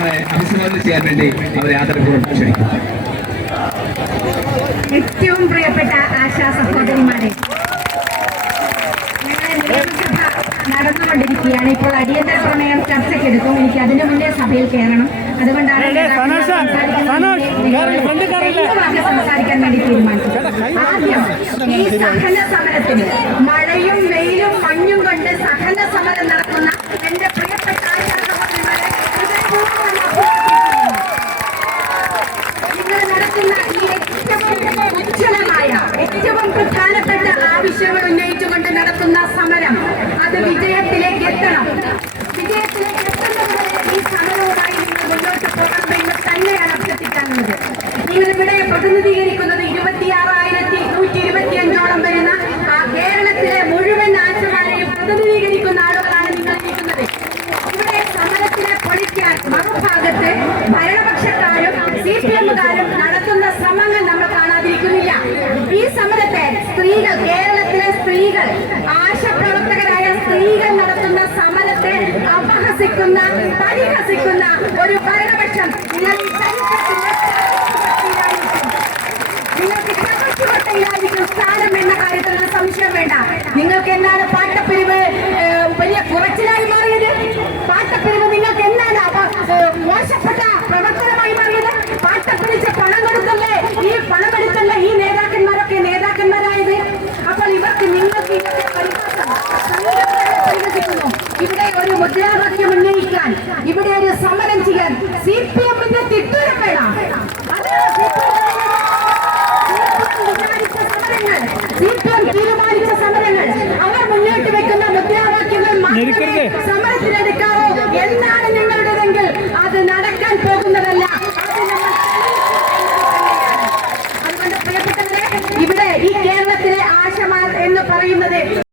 നമ്മളെ അഭിസംബോധന ചെയ്യാൻ വേണ്ടി അവരെ ആദരപൂർവ്വം ക്ഷണിക്കും. ഏറ്റവും പ്രിയപ്പെട്ട ആശാ സഹോദരിമാരെ, ഞങ്ങളെ നിയമസഭ നടന്നുകൊണ്ടിരിക്കുകയാണ്. ഇപ്പോൾ അടിയന്തര പ്രമേയം ചർച്ചയ്ക്കെടുക്കും. എനിക്ക് അതിനു മുന്നേ സഭയിൽ കയറണം. അതുകൊണ്ടാണ് സംസാരിക്കാൻ വേണ്ടി തീരുമാനിച്ചത്. ആദ്യം ഈ സഹന സമരത്തിന് മഴയും വെയിലും മഞ്ഞും കൊണ്ട് സഹന സമരം നടത്തുന്ന എന്റെ പ്രിയപ്പെട്ട ആശാ സഹോദരിമാരെ, നിങ്ങൾ നടത്തുന്ന ഈ ഏറ്റവും ഉജ്ജ്വലമായ ഏറ്റവും പ്രധാനപ്പെട്ട ആവശ്യങ്ങൾ ഉന്നയിച്ചുകൊണ്ട് നടത്തുന്ന സമരം അത് വിജയത്തിലേക്ക് എത്തണം. വിജയത്തിലേക്ക് എത്തുന്നതുവരെ ഈ സമരവുമായി നിങ്ങൾ മുന്നോട്ട് പോകണമെന്ന് തന്നെയാണ് അഭ്യർത്ഥിക്കാനുള്ളത്. നിങ്ങളിവിടെ പ്രതിനിധീകരിക്കുന്നത് 26,125 വരുന്ന കേരളത്തിലെ മുഴുവൻ ആശമാരെയും പ്രതിനിധീകരിക്കുന്ന ആളുകളാണ് നിങ്ങൾ ഇരിക്കുന്നത്. ഇവിടെ സമരത്തിനെ പൊളിക്കാൻ മറുഭാഗത്ത് ഭരണപക്ഷക്കാരും CPM-കാരും നടത്തുന്ന ശ്രമങ്ങൾ നമ്മൾ കാണാതിരിക്കുന്നില്ല. ഈ സമരത്തെ സ്ത്രീകൾ, കേരളത്തിലെ സ്ത്രീകൾ, ആശാപ്രവർത്തകരായ സ്ത്രീകൾ നടത്തുന്ന സമരത്തെ അപഹസിക്കുന്ന, പരിഹസിക്കുന്ന ഒരു ഭരണപക്ഷം നിങ്ങൾക്ക് ചുവട്ടയിലായിരിക്കും സ്ഥാനം എന്ന കാര്യത്തിൽ ഒരു സംശയം വേണ്ട. നിങ്ങൾക്ക് എന്താണ് പാട്ടപ്പിരിവ് വലിയ കുറച്ചിലായി മാറിയത്? പാട്ടപ്പിരിവ് നിങ്ങൾക്ക് എന്താണ് മോശപ്പെട്ട പ്രവർത്തനമായി മാറിയത്? പാട്ടപ്പിരിച്ച് പണം കൊടുത്തല്ലേ, ഈ പണമെടുത്തല്ലേ ഈ നേതാക്കന്മാരൊക്കെ നേതാക്കന്മാരായത്? അപ്പോൾ നിങ്ങൾക്ക് ഇതൊക്കെ പരിഹസിക്കുന്നു. ഇവിടെ ഒരു മുദ്രാവാക്യം ഉന്നയിക്കാൻ, ഇവിടെ ഒരു സമരം ചെയ്യാൻ CPM-ന്റെ തിട്ടൂരം വേണം. CPM തീരുമാനിച്ച സമരങ്ങൾ, അവർ മുന്നോട്ട് വെക്കുന്ന മുദ്രാവാക്യങ്ങൾ സമരത്തിനെടുക്കാവോ എന്നാണ് നിങ്ങളുടേതെങ്കിൽ അത് നടക്കാൻ പോകുന്നതല്ല. അതുകൊണ്ട് പ്രിയപ്പെട്ടവരെ, ഇവിടെ ഈ കേരളത്തിലെ ആശമാർ എന്ന് പറയുന്നത്